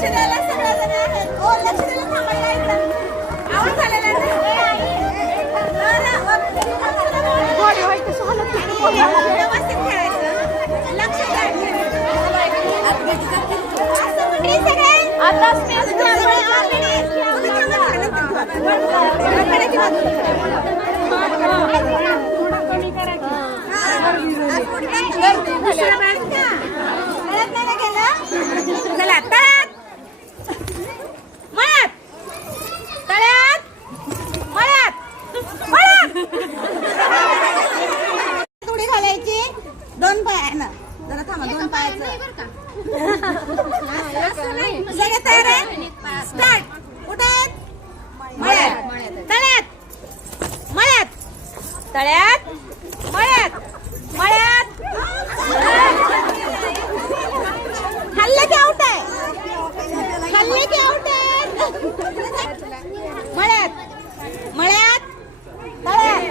लक्ष द्यायला सगळेजण आहेत. ओ, लक्ष द्यायला थांबायला इकडं. आवाज आलेला आहे. व्यवस्थित खेळायचं. लक्ष द्यायचं. आता स्पेस चला तळ्यात मळ्यात तळ्यात मळ्यात मळ्यात उडी घालायची 2 पायानं. जरा थांबा 2 पायाचं सगळे तयार आहे. स्टार्ट. कुठे मळ्यात तळ्यात मळ्यात तळ्यात मळ्यात मळ्यात हल्ले की आउट आहे. हल्ले की आउट आहे. मळ्यात मळ्यात तळ्यात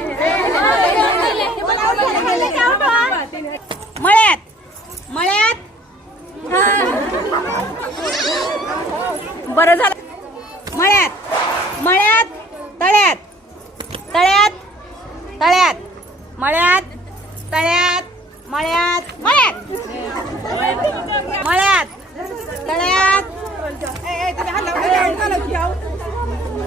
मळ्यात मळ्यात बरं झालं. मळ्यात मळ्यात तळ्यात तळ्यात तळ्यात मळ्यात तळ्यात मळ्यात मळ्यात मळ्यात तळ्यात